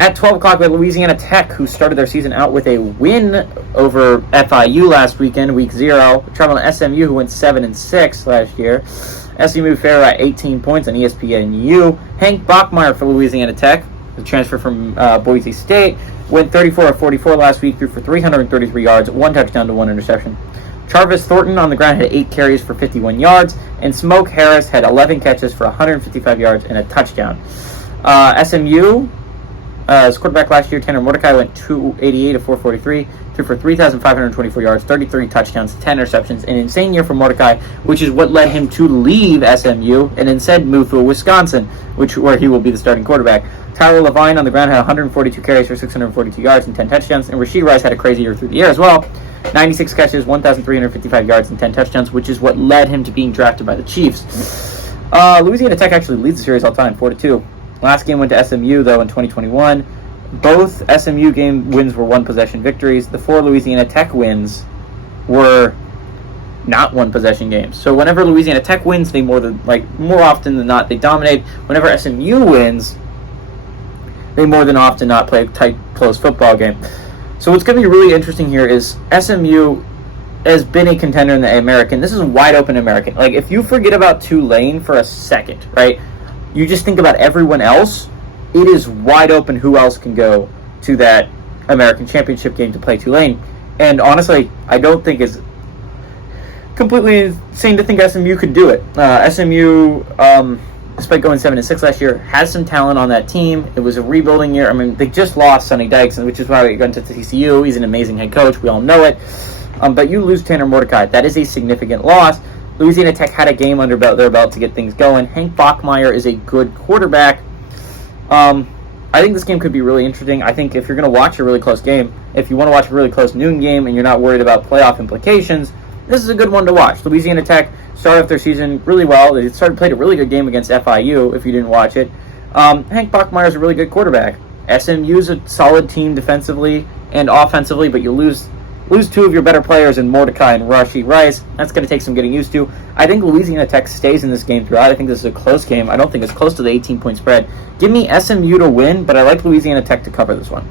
At 12 o'clock, we have Louisiana Tech, who started their season out with a win over FIU last weekend, week 0. Traveling to SMU, who went 7-6 last year. SMU fair at 18 points on ESPNU. Hank Bachmeier for Louisiana Tech, the transfer from Boise State, went 34 of 44 last week, threw for 333 yards, 1 touchdown to 1 interception. Charvis Thornton on the ground had 8 carries for 51 yards, and Smoke Harris had 11 catches for 155 yards and a touchdown. SMU, as quarterback last year, Tanner Mordecai went 288 of 443, threw for 3,524 yards, 33 touchdowns, 10 interceptions. An insane year for Mordecai, which is what led him to leave SMU and instead move to Wisconsin, where he will be the starting quarterback. Tyler Levine on the ground had 142 carries for 642 yards and 10 touchdowns, and Rashid Rice had a crazy year through the air as well. 96 catches, 1,355 yards, and 10 touchdowns, which is what led him to being drafted by the Chiefs. Louisiana Tech actually leads the series all time, 4-2. Last game went to SMU, though, in 2021. Both SMU game wins were one-possession victories. The 4 Louisiana Tech wins were not one-possession games. So whenever Louisiana Tech wins, they more often than not, they dominate. Whenever SMU wins, they more than often not play a tight, close football game. So what's going to be really interesting here is SMU has been a contender in the American. This is a wide-open American. Like, if you forget about Tulane for a second, right, you just think about everyone else, it is wide open who else can go to that American Championship game to play Tulane. And honestly, I don't think it's completely insane to think SMU could do it. SMU, despite going 7-6 last year, has some talent on that team. It was a rebuilding year. I mean, they just lost Sonny Dykes, which is why we got into TCU. He's an amazing head coach. We all know it. But you lose Tanner Mordecai. That is a significant loss. Louisiana Tech had a game under their belt to get things going. Hank Bachmeier is a good quarterback. I think this game could be really interesting. I think if you're going to watch a really close game, if you want to watch a really close noon game and you're not worried about playoff implications, this is a good one to watch. Louisiana Tech started off their season really well. They played a really good game against FIU, if you didn't watch it. Hank Bachmeier is a really good quarterback. SMU's a solid team defensively and offensively, but you lose 2 of your better players in Mordecai and Rashid Rice. That's going to take some getting used to. I think Louisiana Tech stays in this game throughout. I think this is a close game. I don't think it's close to the 18-point spread. Give me SMU to win, but I like Louisiana Tech to cover this one.